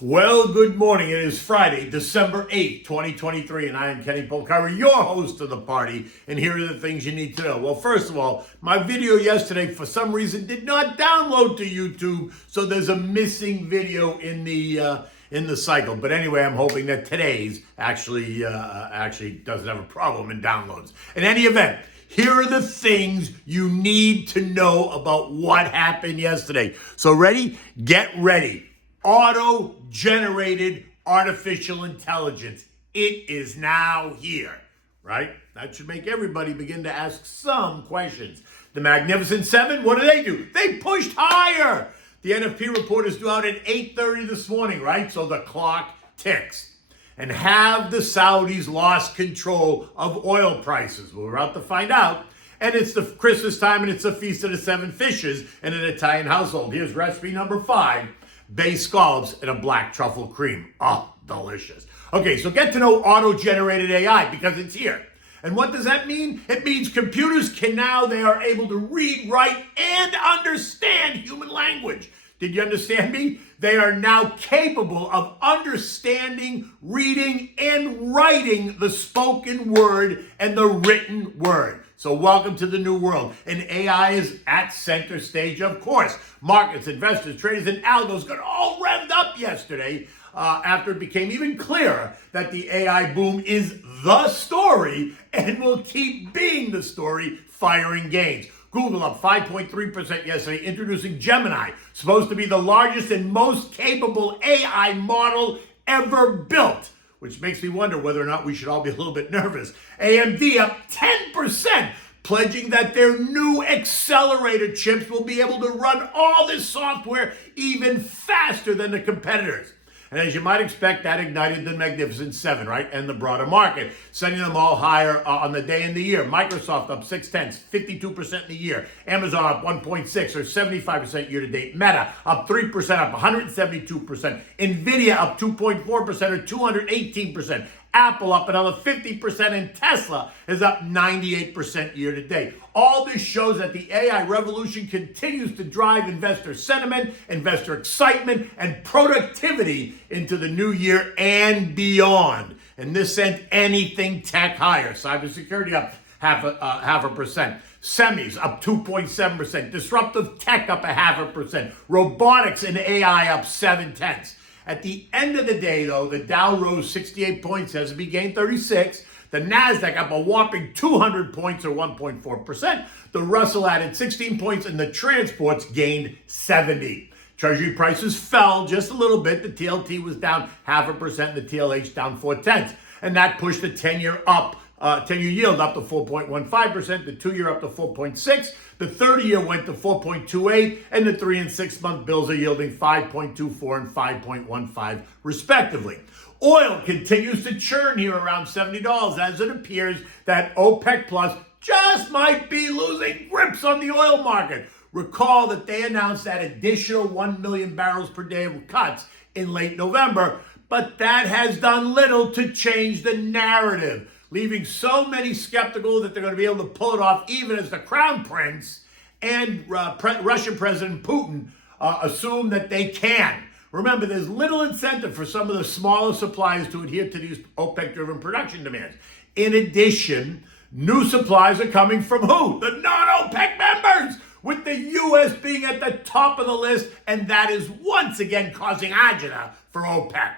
Well, good morning. It is Friday, December 8th, 2023, and I am Kenny Polcari, your host of the party, and here are the things you need to know. Well, first of all, my video yesterday, for some reason, did not download to YouTube, so there's a missing video in the cycle. But anyway, I'm hoping that today's actually doesn't have a problem in downloads. In any event, here are the things you need to know about what happened yesterday. So ready? Get ready. Auto-generated artificial intelligence. It is now here, right? That should make everybody begin to ask some questions. The Magnificent Seven, what do? They pushed higher. The NFP report is due out at 8:30 this morning, right? So the clock ticks. And have the Saudis lost control of oil prices? Well, we're about to find out. And it's the Christmas time, and it's the Feast of the Seven Fishes in an Italian household. Here's recipe number 5. Bay scallops and a black truffle cream. Oh, delicious. Okay, so get to know auto-generated AI because it's here. And what does that mean? It means computers they are able to read, write, and understand human language. Did you understand me? They are now capable of understanding, reading, and writing the spoken word and the written word. So welcome to the new world. And AI is at center stage, of course. Markets, investors, traders, and algos got all revved up yesterday after it became even clearer that the AI boom is the story and will keep being the story, firing gains. Google up 5.3% yesterday, introducing Gemini, supposed to be the largest and most capable AI model ever built, which makes me wonder whether or not we should all be a little bit nervous. AMD up 10%, pledging that their new accelerator chips will be able to run all this software even faster than the competitors. And as you might expect, that ignited the Magnificent Seven, right? And the broader market, sending them all higher on the day and the year. Microsoft up 0.6%, 52% in the year. Amazon up 1.6 or 75% year to date. Meta up 3%, up 172%. Nvidia up 2.4% or 218%. Apple up another 50%, and Tesla is up 98% year to date. All this shows that the AI revolution continues to drive investor sentiment, investor excitement, and productivity into the new year and beyond. And this sent anything tech higher. Cybersecurity up half a percent. Semis up 2.7%. Disruptive tech up 0.5%. Robotics and AI up 0.7%. At the end of the day, though, the Dow rose 68 points, S&P gained 36. The Nasdaq up a whopping 200 points or 1.4%. The Russell added 16 points, and the transports gained 70. Treasury prices fell just a little bit. The TLT was down 0.5%, the TLH down 0.4. And that pushed the 10-year up. 10-year yield up to 4.15%, the 2-year up to 4.6%, the 30-year went to 4.28%, and the 3- and 6-month bills are yielding 5.24% and 5.15% respectively. Oil continues to churn here around $70 as it appears that OPEC Plus just might be losing grips on the oil market. Recall that they announced that additional 1 million barrels per day of cuts in late November, but that has done little to change the narrative, leaving so many skeptical that they're going to be able to pull it off, even as the Crown Prince and Russian President Putin assume that they can. Remember, there's little incentive for some of the smaller suppliers to adhere to these OPEC-driven production demands. In addition, new supplies are coming from who? The non-OPEC members, with the U.S. being at the top of the list, and that is once again causing agita for OPEC.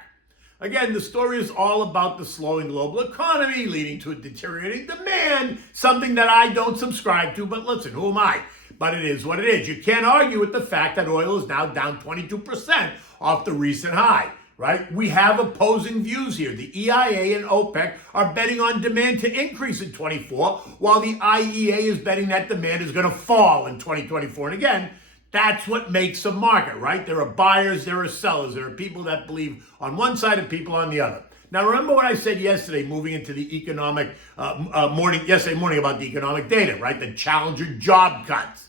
Again, the story is all about the slowing global economy, leading to a deteriorating demand, something that I don't subscribe to, but listen, who am I? But it is what it is. You can't argue with the fact that oil is now down 22% off the recent high, right? We have opposing views here. The EIA and OPEC are betting on demand to increase in 24, while the IEA is betting that demand is going to fall in 2024. And again, that's what makes a market, right? There are buyers, there are sellers. There are people that believe on one side and people on the other. Now, remember what I said yesterday, moving into the yesterday morning about the economic data, right? The Challenger job cuts.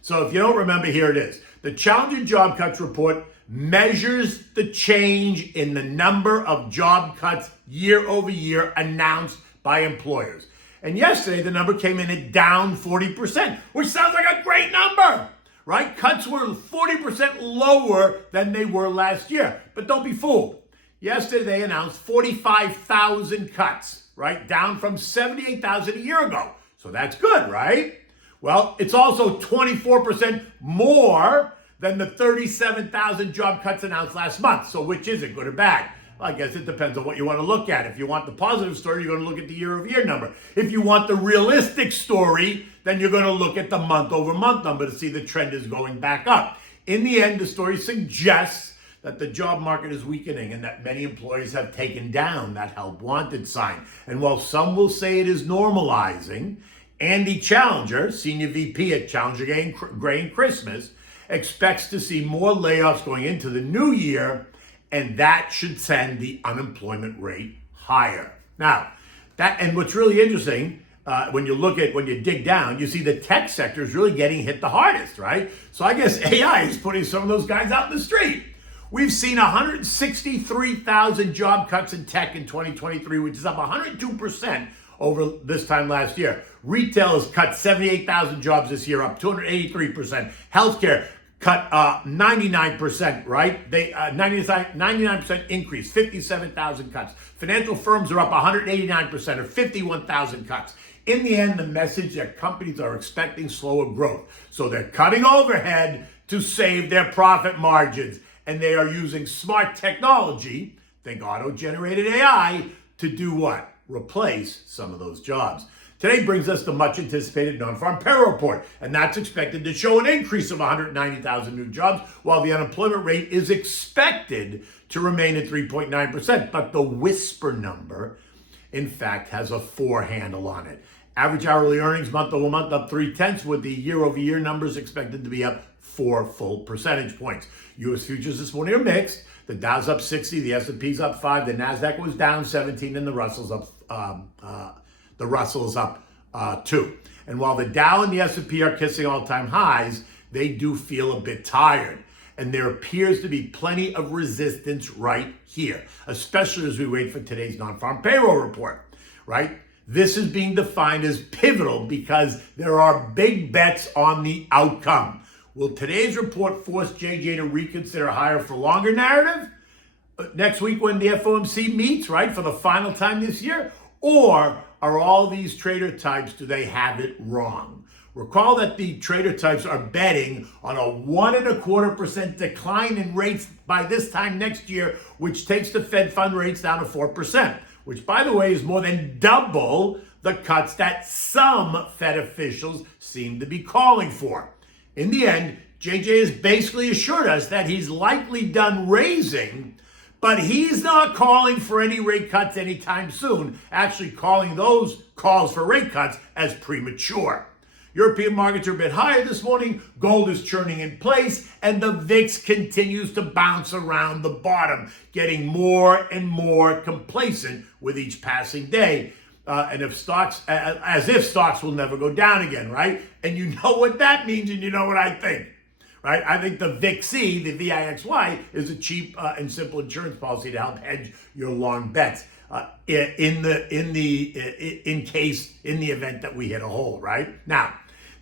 So if you don't remember, here it is. The Challenger job cuts report measures the change in the number of job cuts year over year announced by employers. And yesterday, the number came in at down 40%, which sounds like a great number. right? Cuts were 40% lower than they were last year. But don't be fooled. Yesterday, they announced 45,000 cuts, right? Down from 78,000 a year ago. So that's good, right? Well, it's also 24% more than the 37,000 job cuts announced last month. So which is it, good or bad? Well, I guess it depends on what you want to look at. If you want the positive story, you're going to look at the year-over-year number. If you want the realistic story, then you're going to look at the month-over-month number to see the trend is going back up. In the end, the story suggests that the job market is weakening and that many employers have taken down that help wanted sign. And while some will say it is normalizing, Andy Challenger, Senior VP at Challenger Grain Christmas, expects to see more layoffs going into the new year, and that should send the unemployment rate higher. Now, and what's really interesting, when you dig down, you see the tech sector is really getting hit the hardest, right? So I guess AI is putting some of those guys out in the street. We've seen 163,000 job cuts in tech in 2023, which is up 102% over this time last year. Retail has cut 78,000 jobs this year, up 283%. Healthcare cut 99%, right? 99% increase, 57,000 cuts. Financial firms are up 189%, or 51,000 cuts. In the end, the message that companies are expecting slower growth. So they're cutting overhead to save their profit margins. And they are using smart technology, think auto-generated AI, to do what? Replace some of those jobs. Today brings us the much anticipated non-farm payroll report, and that's expected to show an increase of 190,000 new jobs, while the unemployment rate is expected to remain at 3.9%. But the whisper number, in fact, has a 4 handle on it. Average hourly earnings month over month up 0.3, with the year-over-year numbers expected to be up 4 full percentage points. U.S. futures this morning are mixed. The Dow's up 60, the S&P's up 5, the Nasdaq was down 17, and the Russell's up 2. And while the Dow and the S&P are kissing all-time highs, they do feel a bit tired. And there appears to be plenty of resistance right here, especially as we wait for today's non-farm payroll report, right? This is being defined as pivotal because there are big bets on the outcome. Will today's report force JJ to reconsider higher for longer narrative next week when the FOMC meets, right, for the final time this year? Or are all these trader types, do they have it wrong? Recall that the trader types are betting on a 1.25% decline in rates by this time next year, which takes the Fed fund rates down to 4%, which, by the way, is more than double the cuts that some Fed officials seem to be calling for. In the end, JJ has basically assured us that he's likely done raising, but he's not calling for any rate cuts anytime soon, actually calling those calls for rate cuts as premature. European markets are a bit higher this morning, gold is churning in place, and the VIX continues to bounce around the bottom, getting more and more complacent with each passing day. And if stocks, as if stocks will never go down again, right? And you know what that means, and you know what I think, right? I think the VIXY, the VIXY, is a cheap and simple insurance policy to help hedge your long bets in the event that we hit a hole, right? Now,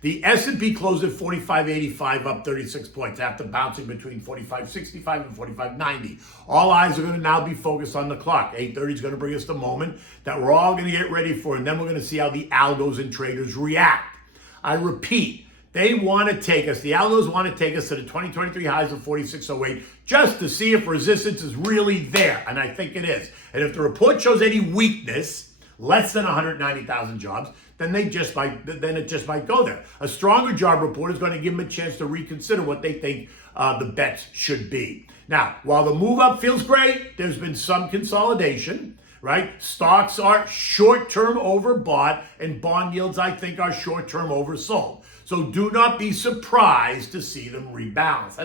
the S&P closed at 4585, up 36 points after bouncing between 4565 and 4590. All eyes are going to now be focused on the clock. 8:30 is going to bring us the moment that we're all going to get ready for, and then we're going to see how the algos and traders react. I repeat, they want to take us, the algos want to take us to the 2023 highs of 4608 just to see if resistance is really there, and I think it is. And if the report shows any weakness, less than 190,000 jobs, then it just might go there. A stronger job report is going to give them a chance to reconsider what they think the bets should be. Now, while the move up feels great, there's been some consolidation, right? Stocks are short-term overbought, and bond yields, I think, are short-term oversold. So do not be surprised to see them rebalance.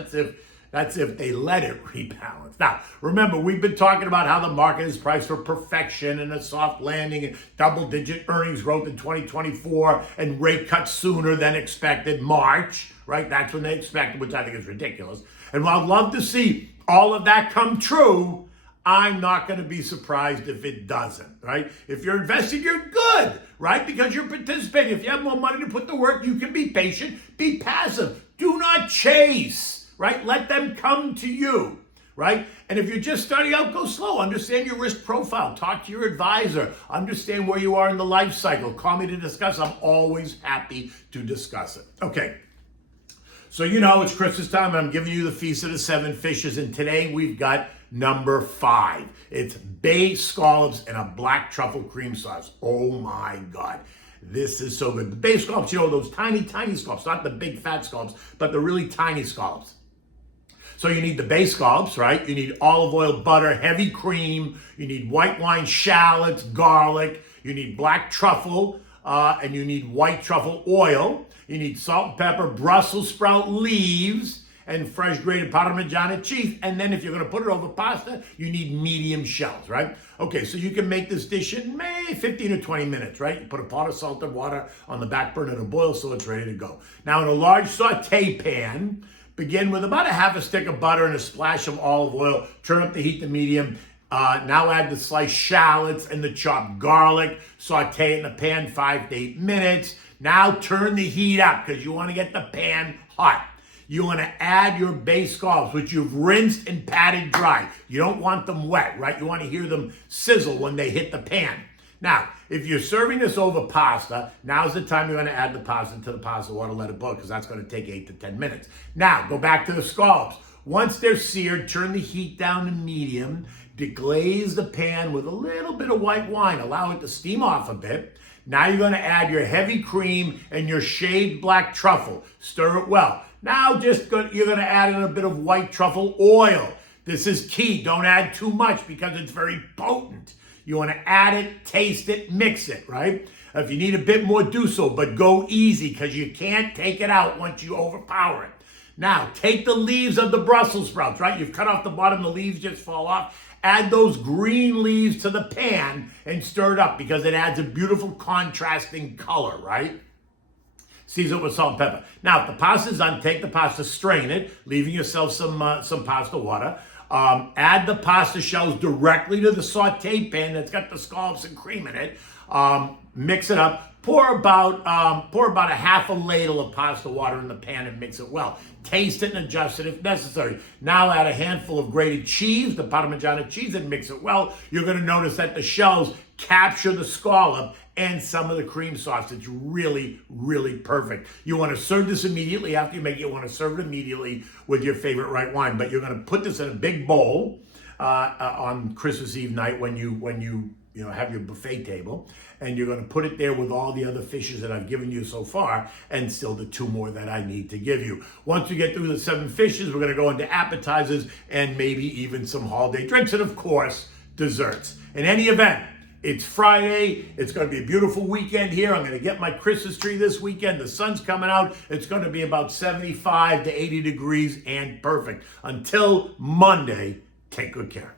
That's if they let it rebalance. Now, remember, we've been talking about how the market is priced for perfection and a soft landing and double-digit earnings growth in 2024 and rate cuts sooner than expected. March, right? That's when they expected, which I think is ridiculous. And while I'd love to see all of that come true, I'm not going to be surprised if it doesn't, right? If you're investing, you're good, right? Because you're participating. If you have more money to put to work, you can be patient, be passive. Do not chase, right? Let them come to you, right? And if you're just starting out, go slow. Understand your risk profile. Talk to your advisor. Understand where you are in the life cycle. Call me to discuss. I'm always happy to discuss it. Okay. So you know it's Christmas time. I'm giving you the Feast of the Seven Fishes. And today we've got number 5. It's bay scallops and a black truffle cream sauce. Oh my God. This is so good. The bay scallops, you know, those tiny, tiny scallops, not the big fat scallops, but the really tiny scallops. So you need the bay scallops, right? You need olive oil, butter, heavy cream. You need white wine, shallots, garlic. You need black truffle, and you need white truffle oil. You need salt and pepper, Brussels sprout leaves, and fresh grated Parmigiana cheese. And then if you're going to put it over pasta, you need medium shells, right? Okay, so you can make this dish in maybe 15 or 20 minutes, right? You put a pot of salted water on the back burner to boil so it's ready to go. Now in a large saute pan, begin with about a half a stick of butter and a splash of olive oil. Turn up the heat to medium. Now add the sliced shallots and the chopped garlic. Saute it in the pan 5 to 8 minutes. Now turn the heat up because you want to get the pan hot. You want to add your bay scallops, which you've rinsed and patted dry. You don't want them wet, right? You want to hear them sizzle when they hit the pan. Now, if you're serving this over pasta, now's the time you're going to add the pasta to the pasta water, let it boil, because that's going to take 8 to 10 minutes. Now, go back to the scallops. Once they're seared, turn the heat down to medium. Deglaze the pan with a little bit of white wine. Allow it to steam off a bit. Now you're going to add your heavy cream and your shaved black truffle. Stir it well. Now you're going to add in a bit of white truffle oil. This is key. Don't add too much because it's very potent. You want to add it, taste it, mix it, right? If you need a bit more, do so, but go easy because you can't take it out once you overpower it. Now, take the leaves of the Brussels sprouts, right? You've cut off the bottom, the leaves just fall off. Add those green leaves to the pan and stir it up because it adds a beautiful contrasting color, right? Season it with salt and pepper. Now, if the pasta's done, take the pasta, strain it, leaving yourself some pasta water. Add the pasta shells directly to the saute pan that's got the scallops and cream in it. Mix it up. Pour about a half a ladle of pasta water in the pan and mix it well. Taste it and adjust it if necessary. Now add a handful of grated cheese, the Parmigiana cheese, and mix it well. You're going to notice that the shells capture the scallop and some of the cream sauce. It's really, really perfect. You want to serve this immediately after you make it. You want to serve it immediately with your favorite white wine. But you're going to put this in a big bowl on Christmas Eve night when you have your buffet table, and you're going to put it there with all the other fishes that I've given you so far, and still the 2 more that I need to give you. Once we get through the 7 fishes, we're going to go into appetizers and maybe even some holiday drinks, and of course, desserts. In any event, it's Friday. It's going to be a beautiful weekend here. I'm going to get my Christmas tree this weekend. The sun's coming out. It's going to be about 75 to 80 degrees and perfect. Until Monday, take good care.